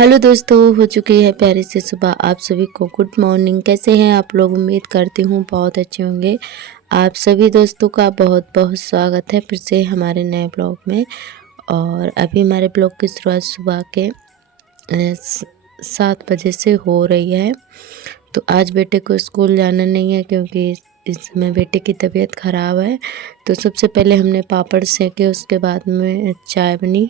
Hello दोस्तों, हो चुकी है प्यारी सी सुबह। आप सभी को गुड मॉर्निंग। कैसे हैं आप लोग? उम्मीद करती हूँ बहुत अच्छे होंगे। आप सभी दोस्तों का बहुत बहुत स्वागत है फिर से हमारे नए ब्लॉग में। और अभी हमारे ब्लॉग की शुरुआत सुबह के 7 बजे से हो रही है। तो आज बेटे को स्कूल जाना नहीं है क्योंकि इस समय बेटे की तबीयत ख़राब है। तो सबसे पहले हमने पापड़ सेके, उसके बाद में चाय बनी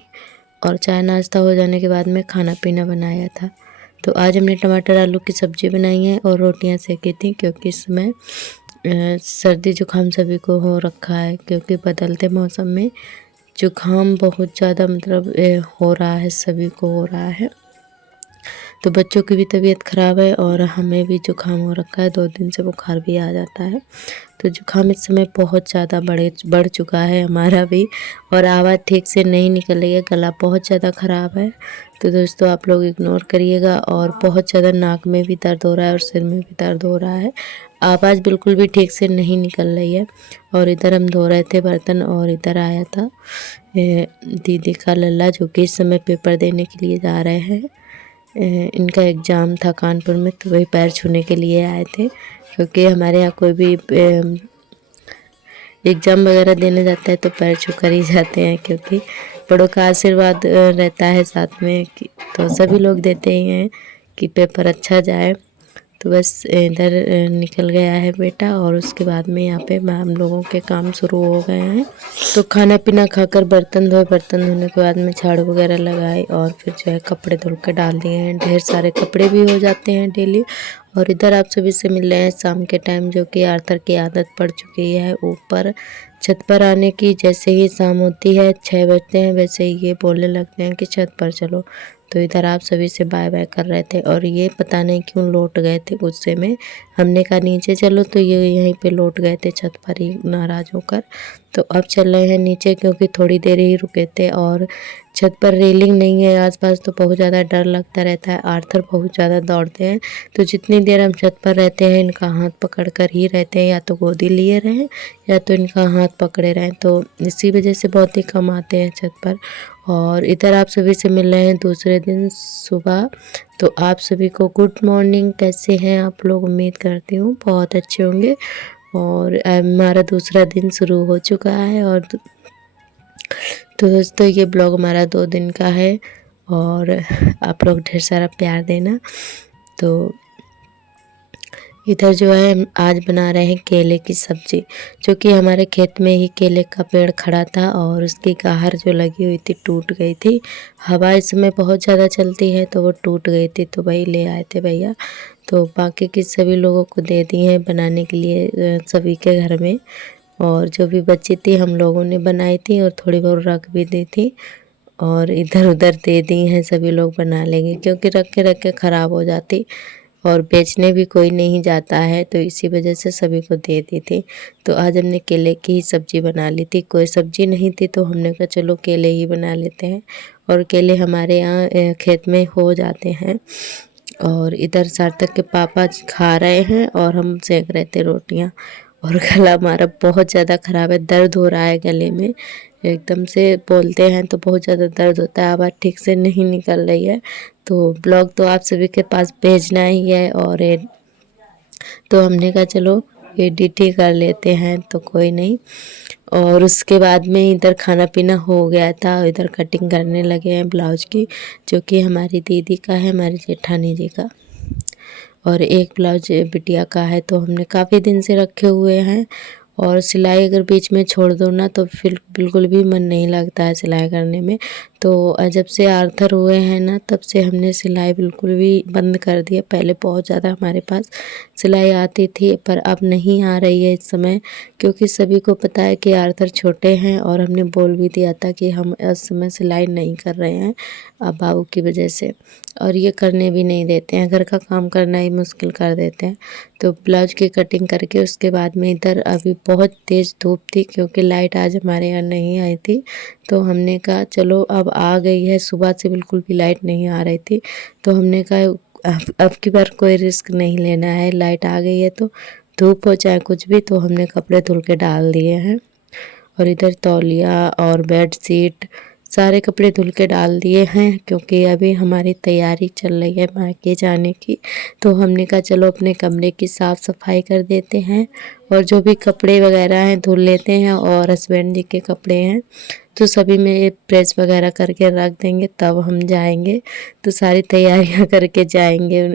और चाय नाश्ता हो जाने के बाद में खाना पीना बनाया था। तो आज हमने टमाटर आलू की सब्ज़ी बनाई है और रोटियां सेकी थी क्योंकि इस समय सर्दी जुकाम सभी को हो रखा है क्योंकि बदलते मौसम में जुकाम बहुत ज़्यादा मतलब हो रहा है, सभी को हो रहा है। तो बच्चों की भी तबीयत ख़राब है और हमें भी जुकाम हो रखा है, 2 दिन से बुखार भी आ जाता है। तो जुकाम इस समय बहुत ज़्यादा बढ़ चुका है हमारा भी, और आवाज़ ठीक से नहीं निकल रही है, गला बहुत ज़्यादा ख़राब है। तो दोस्तों आप लोग इग्नोर करिएगा। और बहुत ज़्यादा नाक में भी दर्द हो रहा है और सिर में भी दर्द हो रहा है, आवाज़ बिल्कुल भी ठीक से नहीं निकल रही है। और इधर हम धो रहे थे बर्तन और इधर आया था दीदी का लल्ला जो कि इस समय पेपर देने के लिए जा रहे हैं। इनका एग्ज़ाम था कानपुर में, तो वही पैर छूने के लिए आए थे क्योंकि हमारे यहाँ कोई भी एग्ज़ाम वगैरह देने जाता है तो पैर छू कर ही जाते हैं क्योंकि बड़ों का आशीर्वाद रहता है साथ में कि तो सभी लोग देते ही हैं कि पेपर अच्छा जाए। तो बस इधर निकल गया है बेटा और उसके बाद में यहाँ पे हम लोगों के काम शुरू हो गए हैं। तो खाना पीना खाकर बर्तन धोए, बर्तन धोने के बाद में झाड़ू वगैरह लगाई और फिर जो है कपड़े धुल के डाल दिए हैं। ढेर सारे कपड़े भी हो जाते हैं डेली। और इधर आप सभी से मिल रहे हैं शाम के टाइम, जो कि आर्थर की आदत पड़ चुकी है ऊपर छत पर आने की। जैसे ही शाम होती है 6 बजते हैं वैसे ही ये बोलने लगते हैं कि छत पर चलो। तो इधर आप सभी से बाय बाय कर रहे थे और ये पता नहीं क्यों लौट गए थे गुस्से में। हमने कहा नीचे चलो तो ये यहीं पे लौट गए थे छत पर ही नाराज़ होकर। तो अब चल रहे हैं नीचे क्योंकि थोड़ी देर ही रुके थे और छत पर रेलिंग नहीं है आसपास, तो बहुत ज़्यादा डर लगता रहता है। आर्थर बहुत ज़्यादा दौड़ते हैं, तो जितनी देर हम छत पर रहते हैं इनका हाथ पकड़ कर ही रहते हैं, या तो गोदी लिए रहें या तो इनका हाथ पकड़े रहें। तो इसी वजह से बहुत ही कम आते हैं छत पर। और इधर आप सभी से मिल रहे हैं दूसरे दिन सुबह। तो आप सभी को गुड मॉर्निंग। कैसे हैं आप लोग? उम्मीद करती हूँ बहुत अच्छे होंगे। और हमारा दूसरा दिन शुरू हो चुका है। और तो दोस्तों ये ब्लॉग हमारा 2 दिन का है और आप लोग ढेर सारा प्यार देना। तो इधर जो है हम आज बना रहे हैं केले की सब्ज़ी, जो कि हमारे खेत में ही केले का पेड़ खड़ा था और उसकी गाहर जो लगी हुई थी टूट गई थी। हवा इस समय बहुत ज़्यादा चलती है तो वो टूट गई थी, तो वही ले आए थे भैया। तो बाकी की सभी लोगों को दे दी हैं बनाने के लिए सभी के घर में। और जो भी बची थी हम लोगों ने बनाई थी और थोड़ी बहुत रख भी दी थी और इधर उधर दे दी हैं। सभी लोग बना लेंगे क्योंकि रख के ख़राब हो जाती और बेचने भी कोई नहीं जाता है, तो इसी वजह से सभी को दे दी थी। तो आज हमने केले की ही सब्ज़ी बना ली थी, कोई सब्ज़ी नहीं थी तो हमने कहा चलो केले ही बना लेते हैं। और केले हमारे यहाँ खेत में हो जाते हैं। और इधर सार्थक के पापा खा रहे हैं और हम सेक रहे थे रोटियां। और गला हमारा बहुत ज़्यादा ख़राब है, दर्द हो रहा है गले में। एकदम से बोलते हैं तो बहुत ज़्यादा दर्द होता है, आवाज़ ठीक से नहीं निकल रही है। तो ब्लॉग तो आप सभी के पास भेजना ही है और तो हमने कहा चलो एडिट ही कर लेते हैं, तो कोई नहीं। और उसके बाद में इधर खाना पीना हो गया था, इधर कटिंग करने लगे हैं ब्लाउज की, जो कि हमारी दीदी का है, हमारी जेठानी जी का। और एक ब्लाउज बिटिया का है, तो हमने काफ़ी दिन से रखे हुए हैं। और सिलाई अगर बीच में छोड़ दो ना तो फिर बिल्कुल भी मन नहीं लगता है सिलाई करने में। तो जब से आर्थर हुए हैं ना तब से हमने सिलाई बिल्कुल भी बंद कर दिया। पहले बहुत ज़्यादा हमारे पास सिलाई आती थी पर अब नहीं आ रही है इस समय, क्योंकि सभी को पता है कि आर्थर छोटे हैं और हमने बोल भी दिया था कि हम इस समय सिलाई नहीं कर रहे हैं अब बाबू की वजह से। और ये करने भी नहीं देते हैं, घर का काम करना ही मुश्किल कर देते हैं। तो ब्लाउज की कटिंग करके उसके बाद में इधर अभी बहुत तेज़ धूप थी क्योंकि लाइट आज हमारे यहाँ नहीं आई थी। तो हमने कहा चलो अब आ गई है, सुबह से बिल्कुल भी लाइट नहीं आ रही थी। तो हमने कहा अब की बार कोई रिस्क नहीं लेना है, लाइट आ गई है तो धूप हो चाहे कुछ भी, तो हमने कपड़े धुल के डाल दिए हैं। और इधर तौलिया और बेड शीट सारे कपड़े धुल के डाल दिए हैं, क्योंकि अभी हमारी तैयारी चल रही है मायके जाने की। तो हमने कहा चलो अपने कमरे की साफ़ सफाई कर देते हैं और जो भी कपड़े वगैरह हैं धुल लेते हैं, और हस्बैंड जी के कपड़े हैं तो सभी में प्रेस वगैरह करके रख देंगे, तब हम जाएंगे। तो सारी तैयारियां करके जाएंगे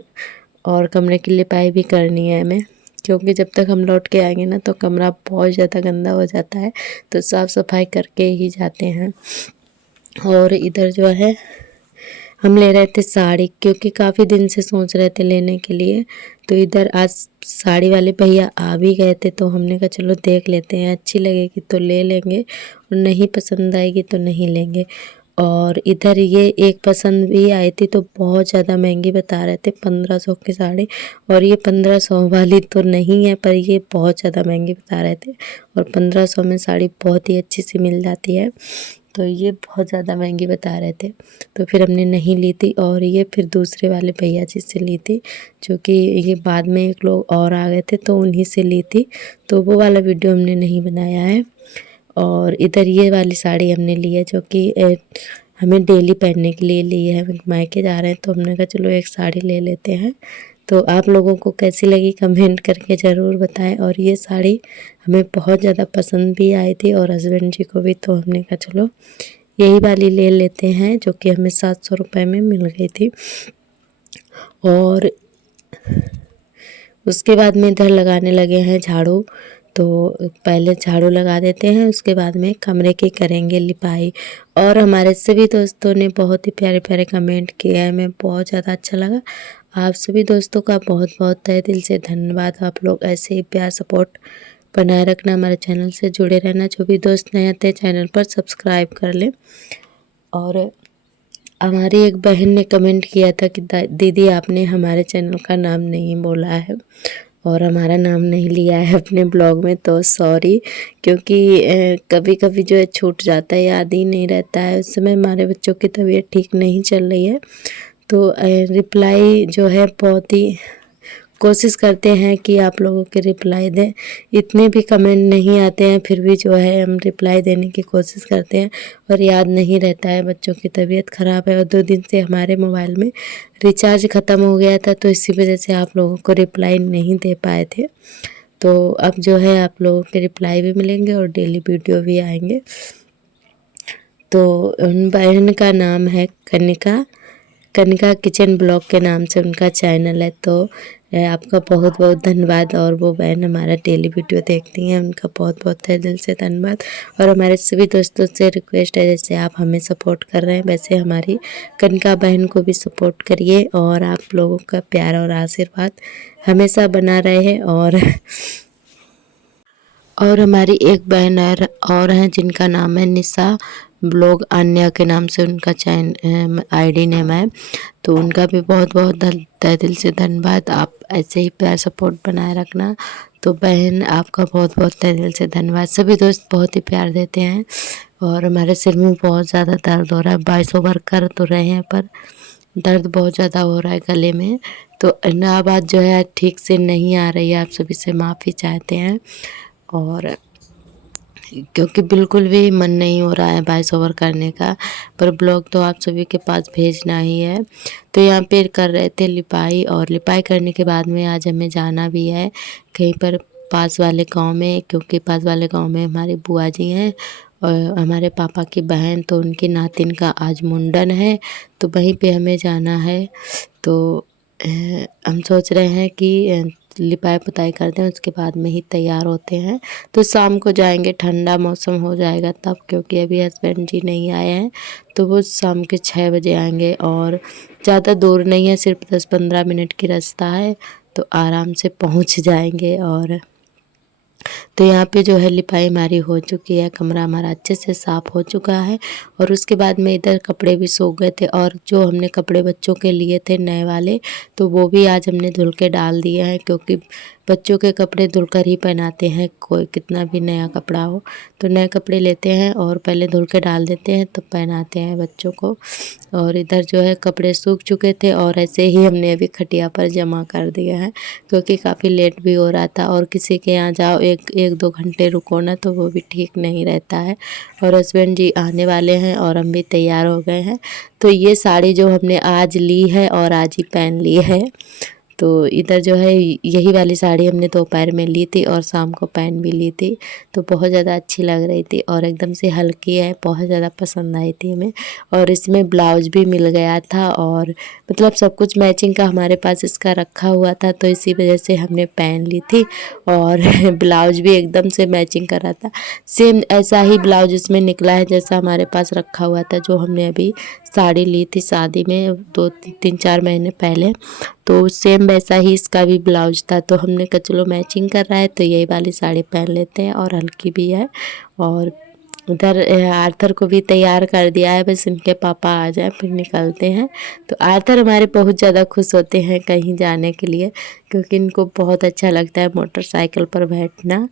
और कमरे की लिपाई भी करनी है हमें, क्योंकि जब तक हम लौट के आएंगे ना तो कमरा बहुत ज़्यादा गंदा हो जाता है, तो साफ़ सफाई करके ही जाते हैं। और इधर जो है हम ले रहे थे साड़ी, क्योंकि काफ़ी दिन से सोच रहे थे लेने के लिए। तो इधर आज साड़ी वाले भैया आ भी गए थे, तो हमने कहा चलो देख लेते हैं, अच्छी लगेगी तो ले लेंगे और नहीं पसंद आएगी तो नहीं लेंगे। और इधर ये एक पसंद भी आई थी, तो बहुत ज़्यादा महंगी बता रहे थे, 1500 की साड़ी। और ये 1500 वाली तो नहीं है, पर ये बहुत ज़्यादा महंगी बता रहे थे, और 1500 में साड़ी बहुत ही अच्छी सी मिल जाती है, तो ये बहुत ज़्यादा महंगी बता रहे थे। तो फिर हमने नहीं ली थी, और ये फिर दूसरे वाले भैया जी से ली थी, जो कि ये बाद में एक लोग और आ गए थे तो उन्हीं से ली थी, तो वो वाला वीडियो हमने नहीं बनाया है। और इधर ये वाली साड़ी हमने ली है, जो कि हमें डेली पहनने के लिए ली है। हम मायके जा रहे हैं तो हमने कहा चलो एक साड़ी ले लेते हैं। तो आप लोगों को कैसी लगी कमेंट करके ज़रूर बताएं। और ये साड़ी हमें बहुत ज़्यादा पसंद भी आई थी और हस्बैंड जी को भी, तो हमने कहा चलो यही वाली ले लेते हैं, जो कि हमें 700 रुपये में मिल गई थी। और उसके बाद में इधर लगाने लगे हैं झाड़ू, तो पहले झाड़ू लगा देते हैं, उसके बाद में कमरे की करेंगे लिपाई। और हमारे सभी दोस्तों ने बहुत ही प्यारे प्यारे कमेंट किए हैं, हमें बहुत ज़्यादा अच्छा लगा। आप सभी दोस्तों का बहुत बहुत तहे दिल से धन्यवाद। आप लोग ऐसे ही प्यार सपोर्ट बनाए रखना, हमारे चैनल से जुड़े रहना। जो भी दोस्त नए आते हैं चैनल पर सब्सक्राइब कर लें। और हमारी एक बहन ने कमेंट किया था कि दीदी आपने हमारे चैनल का नाम नहीं बोला है और हमारा नाम नहीं लिया है अपने ब्लॉग में, तो सॉरी, क्योंकि कभी कभी जो है छूट जाता है, याद ही नहीं रहता है। उस समय हमारे बच्चों की तबीयत ठीक नहीं चल रही है, तो रिप्लाई जो है बहुत ही कोशिश करते हैं कि आप लोगों के रिप्लाई दें। इतने भी कमेंट नहीं आते हैं, फिर भी जो है हम रिप्लाई देने की कोशिश करते हैं, और याद नहीं रहता है। बच्चों की तबीयत ख़राब है और 2 दिन से हमारे मोबाइल में रिचार्ज ख़त्म हो गया था, तो इसी वजह से आप लोगों को रिप्लाई नहीं दे पाए थे। तो अब जो है आप लोगों के रिप्लाई भी मिलेंगे और डेली वीडियो भी आएंगे। तो उन बहन का नाम है कनिका, कनिका किचन ब्लॉग के नाम से उनका चैनल है। तो आपका बहुत बहुत धन्यवाद। और वो बहन हमारा डेली वीडियो देखती हैं, उनका बहुत बहुत तहे दिल से धन्यवाद। और हमारे सभी दोस्तों से रिक्वेस्ट है, जैसे आप हमें सपोर्ट कर रहे हैं वैसे हमारी कनिका बहन को भी सपोर्ट करिए, और आप लोगों का प्यार और आशीर्वाद हमेशा बना रहे। और हमारी एक बहन और हैं जिनका नाम है निशा ब्लॉग अन्या के नाम से उनका आईडी नेम है, तो उनका भी बहुत बहुत तहे दिल से धन्यवाद। आप ऐसे ही प्यार सपोर्ट बनाए रखना। तो बहन आपका बहुत बहुत तहे दिल से धन्यवाद। सभी दोस्त बहुत ही प्यार देते हैं। और हमारे सिर में बहुत ज़्यादा दर्द हो रहा है, 22 ओवर कर तो रहे हैं पर दर्द बहुत ज़्यादा हो रहा है गले में, तो आवाज़ जो है ठीक से नहीं आ रही है, आप सभी से माफ़ी चाहते हैं। और क्योंकि बिल्कुल भी मन नहीं हो रहा है 22 ओवर करने का, पर ब्लॉग तो आप सभी के पास भेजना ही है। तो यहाँ पे कर रहे थे लिपाई, और लिपाई करने के बाद में आज हमें जाना भी है कहीं पर पास वाले गांव में, क्योंकि पास वाले गांव में हमारी बुआ जी हैं और हमारे पापा की बहन, तो उनकी नातिन का आज मुंडन है, तो वहीं पे हमें जाना है। तो हम सोच रहे हैं कि लिपाई पुताई करते हैं, उसके बाद में ही तैयार होते हैं। तो शाम को जाएंगे, ठंडा मौसम हो जाएगा तब, क्योंकि अभी हस्बैंड जी नहीं आए हैं, तो वो शाम के 6 बजे आएंगे। और ज़्यादा दूर नहीं है, सिर्फ 10-15 मिनट की रास्ता है, तो आराम से पहुंच जाएंगे। और तो यहाँ पे जो है लिपाई हमारी हो चुकी है, कमरा हमारा अच्छे से साफ़ हो चुका है। और उसके बाद में इधर कपड़े भी सूख गए थे, और जो हमने कपड़े बच्चों के लिए थे नए वाले, तो वो भी आज हमने धुल के डाल दिए हैं, क्योंकि बच्चों के कपड़े धुलकर ही पहनाते हैं, कोई कितना भी नया कपड़ा हो तो नए कपड़े लेते हैं और पहले धुल के डाल देते हैं तब पहनाते हैं बच्चों को। और इधर जो है कपड़े सूख चुके थे और ऐसे ही हमने अभी खटिया पर जमा कर दिया है, क्योंकि काफ़ी लेट भी हो रहा था और किसी के यहाँ जाओ एक दो घंटे रुको ना तो वो भी ठीक नहीं रहता है। और हस्बैंड जी आने वाले हैं और हम भी तैयार हो गए हैं। तो ये साड़ी जो हमने आज ली है और आज ही पहन ली है। तो इधर जो है यही वाली साड़ी हमने दोपहर में ली थी और शाम को पहन भी ली थी, तो बहुत ज़्यादा अच्छी लग रही थी और एकदम से हल्की है, बहुत ज़्यादा पसंद आई थी हमें। और इसमें ब्लाउज भी मिल गया था और मतलब सब कुछ मैचिंग का हमारे पास इसका रखा हुआ था, तो इसी वजह से हमने पहन ली थी। और ब्लाउज भी एकदम से मैचिंग कर रहा था, सेम ऐसा ही ब्लाउज इसमें निकला है जैसा हमारे पास रखा हुआ था, जो हमने अभी साड़ी ली थी शादी में 2-3-4 महीने पहले। तो सेम वैसा ही इसका भी ब्लाउज था, तो हमने कहा चलो मैचिंग कर रहा है तो यही वाली साड़ी पहन लेते हैं और हल्की भी है। और उधर आर्थर को भी तैयार कर दिया है, बस इनके पापा आ जाए फिर निकलते हैं। तो आर्थर हमारे बहुत ज़्यादा खुश होते हैं कहीं जाने के लिए, क्योंकि इनको बहुत अच्छा लगता है मोटरसाइकिल पर बैठना।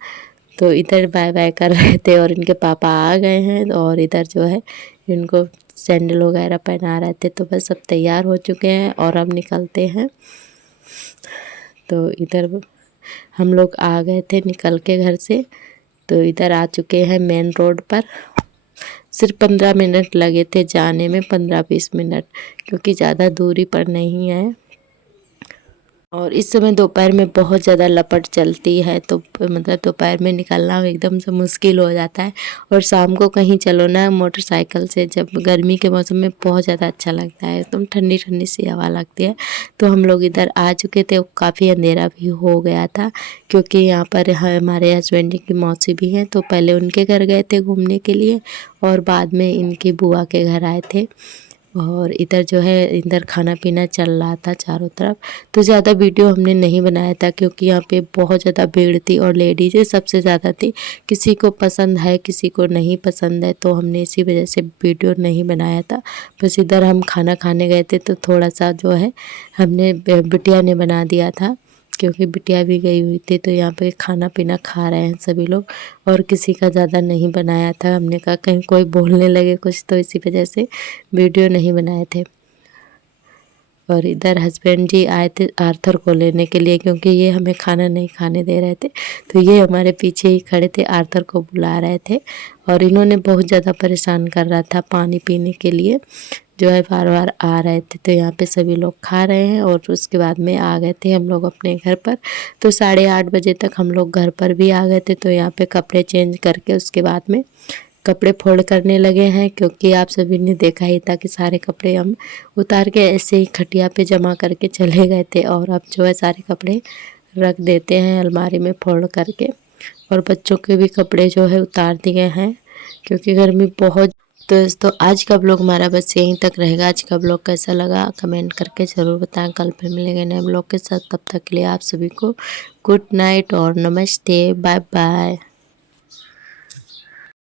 तो इधर बाय बाय कर रहे थे और इनके पापा आ गए हैं और इधर जो है इनको सैंडल वगैरह पहना रहे थे। तो बस सब तैयार हो चुके हैं और अब निकलते हैं। तो इधर हम लोग आ गए थे निकल के घर से, तो इधर आ चुके हैं मेन रोड पर। सिर्फ 15 मिनट लगे थे जाने में, 15-20 मिनट, क्योंकि ज़्यादा दूरी पर नहीं है। और इस समय दोपहर में बहुत ज़्यादा लपट चलती है, तो मतलब दोपहर में निकलना एकदम से मुश्किल हो जाता है। और शाम को कहीं चलो ना मोटरसाइकिल से, जब गर्मी के मौसम में बहुत ज़्यादा अच्छा लगता है, एकदम ठंडी ठंडी सी हवा लगती है। तो हम लोग इधर आ चुके थे, काफ़ी अंधेरा भी हो गया था, क्योंकि यहाँ पर हमारे हस्बैंड की मौसी भी हैं, तो पहले उनके घर गए थे घूमने के लिए और बाद में इनकी बुआ के घर आए थे। और इधर जो है इधर खाना पीना चल रहा था चारों तरफ। तो ज़्यादा वीडियो हमने नहीं बनाया था, क्योंकि यहाँ पे बहुत ज़्यादा भीड़ थी और लेडीज़ सबसे ज़्यादा थी। किसी को पसंद है किसी को नहीं पसंद है, तो हमने इसी वजह से वीडियो नहीं बनाया था। बस इधर हम खाना खाने गए थे तो थोड़ा सा जो है हमने बिटिया ने बना दिया था, क्योंकि बिटिया भी गई हुई थी। तो यहाँ पे खाना पीना खा रहे हैं सभी लोग और किसी का ज़्यादा नहीं बनाया था। हमने कहा कहीं कोई बोलने लगे कुछ, तो इसी वजह से वीडियो नहीं बनाए थे। और इधर हस्बैंड जी आए थे आर्थर को लेने के लिए, क्योंकि ये हमें खाना नहीं खाने दे रहे थे, तो ये हमारे पीछे ही खड़े थे, आर्थर को बुला रहे थे। और इन्होंने बहुत ज़्यादा परेशान कर रहा था पानी पीने के लिए, जो है बार बार आ रहे थे। तो यहाँ पे सभी लोग खा रहे हैं और उसके बाद में आ गए थे हम लोग अपने घर पर। तो 8:30 बजे तक हम लोग घर पर भी आ गए थे। तो यहाँ पे कपड़े चेंज करके उसके बाद में कपड़े फोल्ड करने लगे हैं, क्योंकि आप सभी ने देखा ही था कि सारे कपड़े हम उतार के ऐसे ही खटिया पे जमा करके चले गए थे। और अब जो है सारे कपड़े रख देते हैं अलमारी में फोल्ड करके। और बच्चों के भी कपड़े जो है उतार दिए हैं, क्योंकि गर्मी बहुत। तो दोस्तों आज का ब्लॉग हमारा बस यहीं तक रहेगा। आज का ब्लॉग कैसा लगा कमेंट करके ज़रूर बताएं। कल फिर मिलेंगे नए ब्लॉग के साथ, तब तक के लिए आप सभी को गुड नाइट और नमस्ते, बाय बाय।